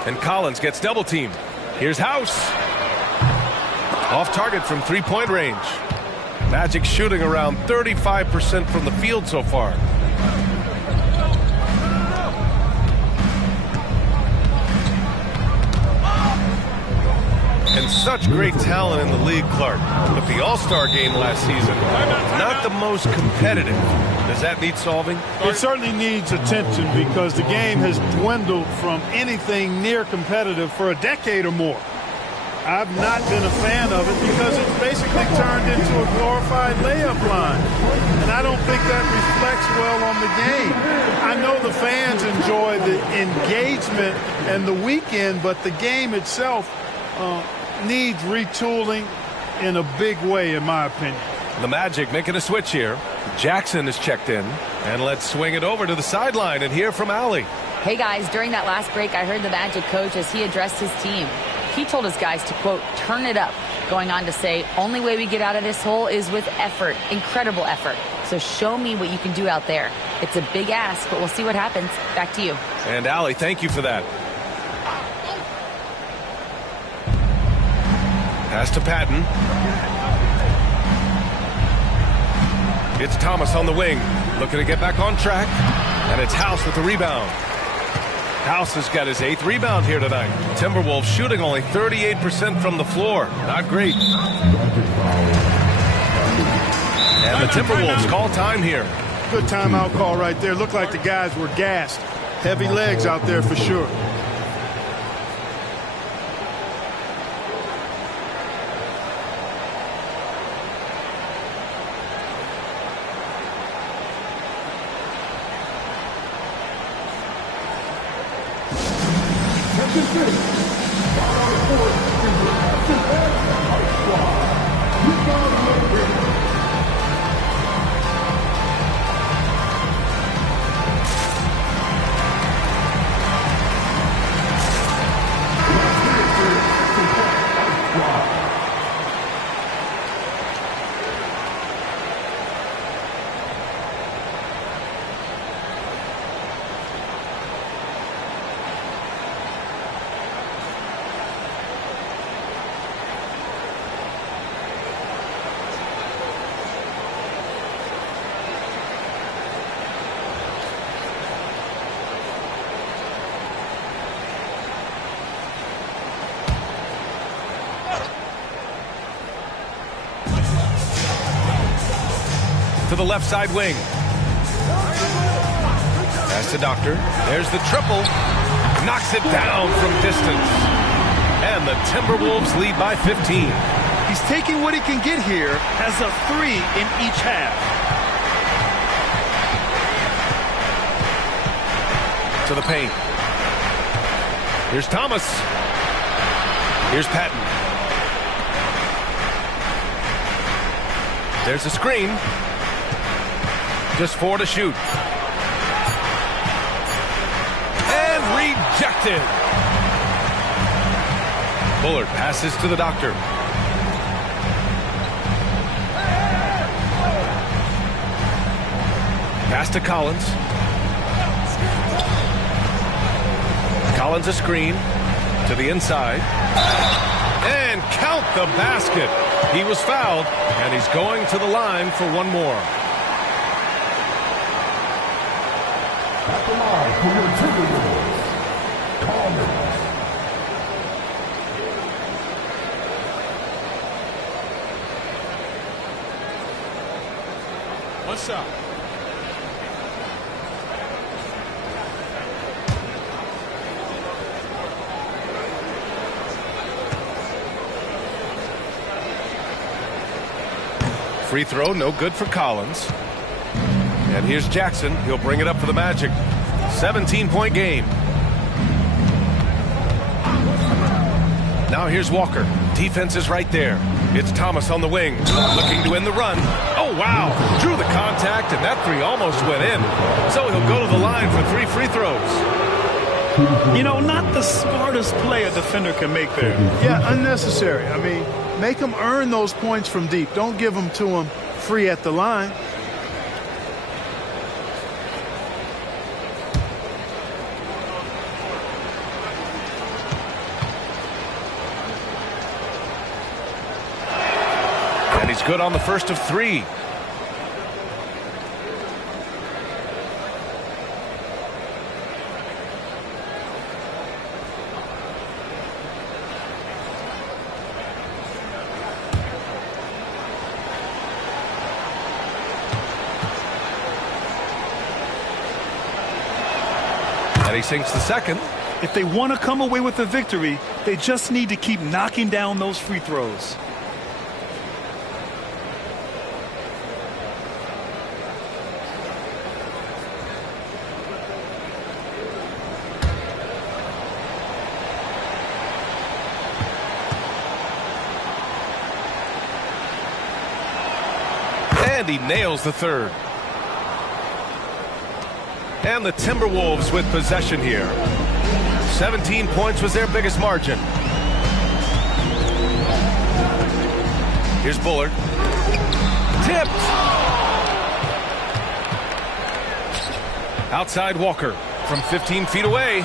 And Collins gets double teamed. Here's House. Off target from three-point range. Magic shooting around 35% from the field so far. And such great talent in the league, Clark. But the All-Star game last season, not the most competitive. Does that need solving? It certainly needs attention because the game has dwindled from anything near competitive for a decade or more. I've not been a fan of it because it's basically turned into a glorified layup line. And I don't think that reflects well on the game. I know the fans enjoy the engagement and the weekend, but the game itself needs retooling in a big way, in my opinion. The Magic making a switch here. Jackson is checked in. And let's swing it over to the sideline and hear from Allie. Hey, guys, during that last break, I heard the Magic coach as he addressed his team. He told his guys to, quote, turn it up, going on to say, only way we get out of this hole is with effort, incredible effort. So show me what you can do out there. It's a big ask, but we'll see what happens. Back to you. And Allie, thank you for that. Pass to Patton. It's Thomas on the wing, looking to get back on track. And it's House with the rebound. House has got his 8th rebound here tonight. Timberwolves shooting only 38% from the floor. Not great. And the Timberwolves call time here. Good timeout call right there. Looked like the guys were gassed. Heavy legs out there for sure. To the left side wing. Pass to Doctor. There's the triple. Knocks it down from distance. And the Timberwolves lead by 15. He's taking what he can get here as a 3 in each half. To the paint. Here's Thomas. Here's Patton. There's a screen. Just 4 to shoot. And rejected. Bullard passes to the Doctor. Pass to Collins. Collins a screen to the inside. And count the basket. He was fouled, and he's going to the line for one more. At the line for your Timberwolves, Collins. What's up? Free throw, no good for Collins. And here's Jackson. He'll bring it up for the Magic. 17-point game. Now here's Walker. Defense is right there. It's Thomas on the wing, looking to end the run. Oh, wow. Drew the contact, and that three almost went in. So he'll go to the line for 3 free throws. You know, not the smartest play a defender can make there. Yeah, unnecessary. I mean, make them earn those points from deep. Don't give them to them free at the line. And he's good on the first of 3. And he sinks the second. If they want to come away with a victory, they just need to keep knocking down those free throws. And he nails the third. And the Timberwolves with possession here. 17 points was their biggest margin. Here's Bullard. Tipped. Outside Walker from 15 feet away.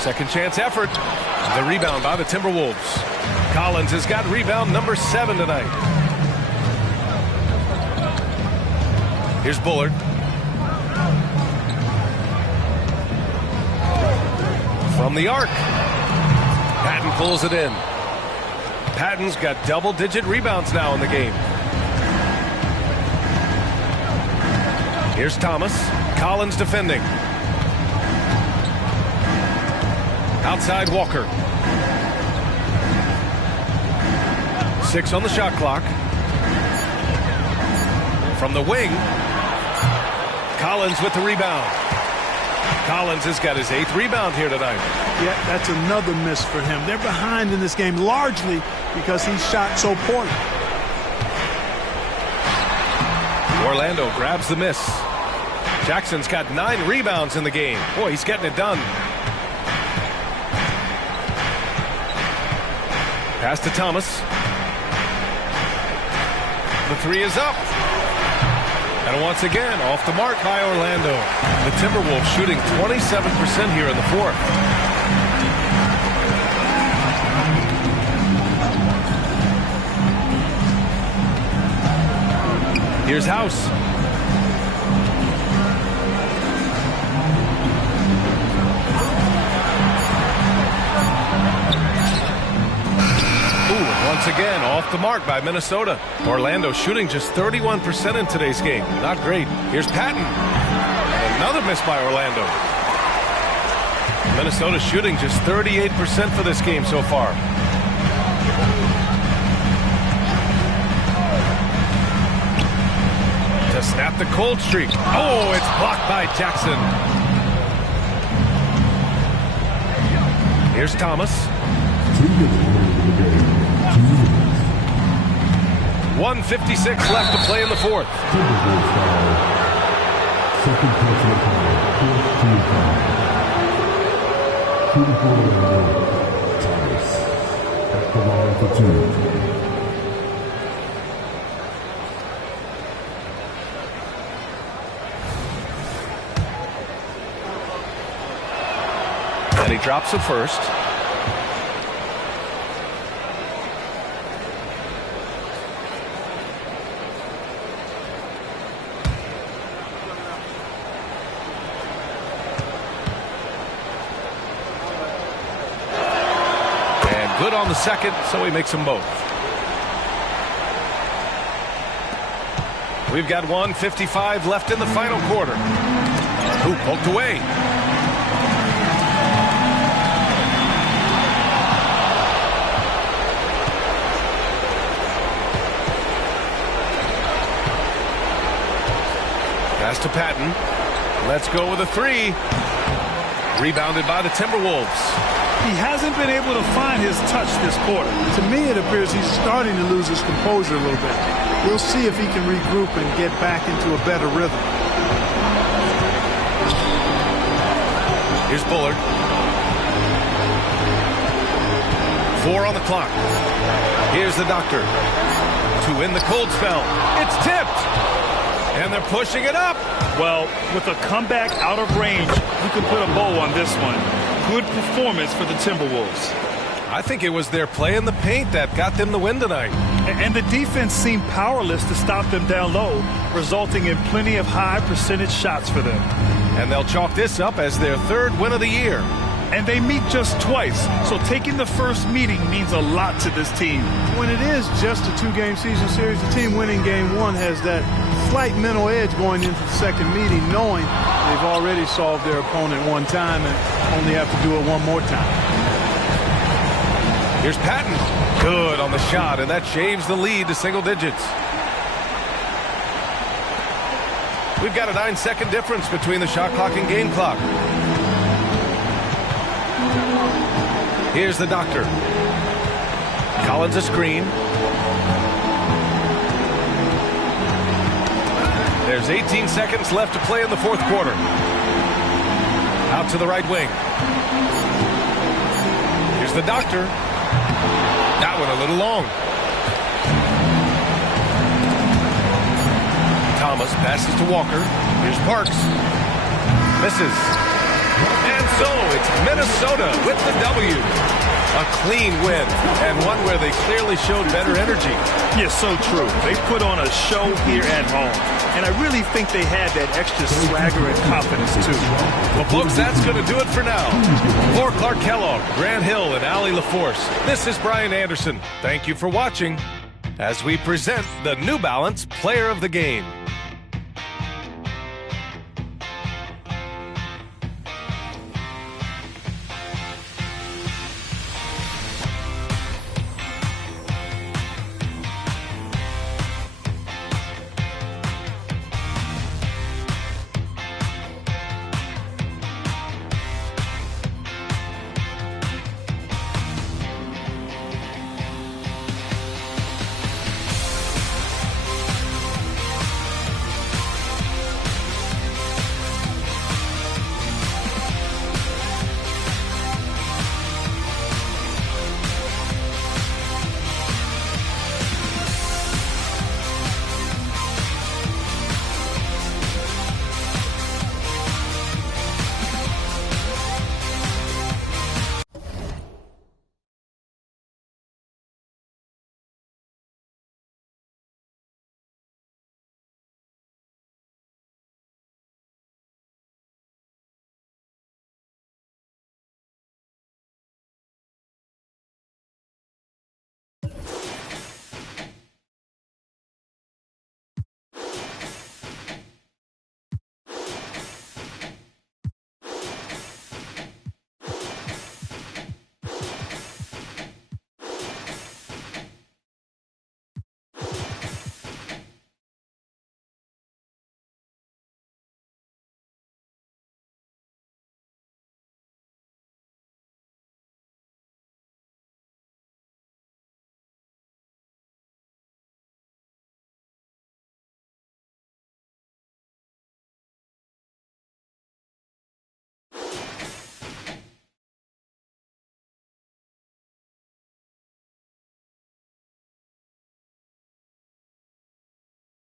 Second chance effort. The rebound by the Timberwolves. Collins has got rebound number 7 tonight. Here's Bullard. From the arc. Patton pulls it in. Patton's got double-digit rebounds now in the game. Here's Thomas. Collins defending. Outside Walker. 6 on the shot clock. From the wing. Collins with the rebound. Collins has got his 8th rebound here tonight. Yeah, that's another miss for him. They're behind in this game largely because he shot so poorly. Orlando grabs the miss. Jackson's got 9 rebounds in the game. Boy, he's getting it done. Pass to Thomas. The 3 is up. And once again, off the mark by Orlando. The Timberwolves shooting 27% here in the 4th. Here's House. Once again, off the mark by Minnesota. Orlando shooting just 31% in today's game. Not great. Here's Patton. And another miss by Orlando. Minnesota shooting just 38% for this game so far. To snap the cold streak. Oh, it's blocked by Jackson. Here's Thomas. 1:56 left to play in the 4th. Second personal foul, 4th team foul. Shooting for Orlando, Thomas at the line for 2. And he drops it first. Good on the second, so he makes them both. We've got 1:55 left in the final quarter. Ooh, poked away. Pass to Patton. Let's go with a 3. Rebounded by the Timberwolves. He hasn't been able to find his touch this quarter. To me, it appears he's starting to lose his composure a little bit. We'll see if he can regroup and get back into a better rhythm. Here's Bullard. 4 on the clock. Here's the doctor. to win the cold spell. It's tipped, and they're pushing it up. Well, with a comeback out of range, you can put a bow on this one. Good performance for the Timberwolves. I think it was their play in the paint that got them the win tonight. And the defense seemed powerless to stop them down low, resulting in plenty of high percentage shots for them. And they'll chalk this up as their third win of the year. And they meet just twice, so taking the first meeting means a lot to this team. When it is just a 2-game season series, the team winning game 1 has that slight mental edge going into the second meeting, knowing they've already solved their opponent one time and only have to do it one more time. Here's Patton. Good on the shot, and that shaves the lead to single digits. We've got a 9-second difference between the shot clock and game clock. Here's the doctor. Collins a screen. There's 18 seconds left to play in the fourth quarter. Out to the right wing. Here's the doctor. That one a little long. Thomas passes to Walker. Here's Parks. Misses. And so it's Minnesota with the W. A clean win, and one where they clearly showed better energy. Yeah, so true. They put on a show here at home, and I really think they had that extra swagger and confidence, too. Well, folks, that's going to do it for now. For Clark Kellogg, Grant Hill, and Allie LaForce, this is Brian Anderson. Thank you for watching as we present the New Balance Player of the Game.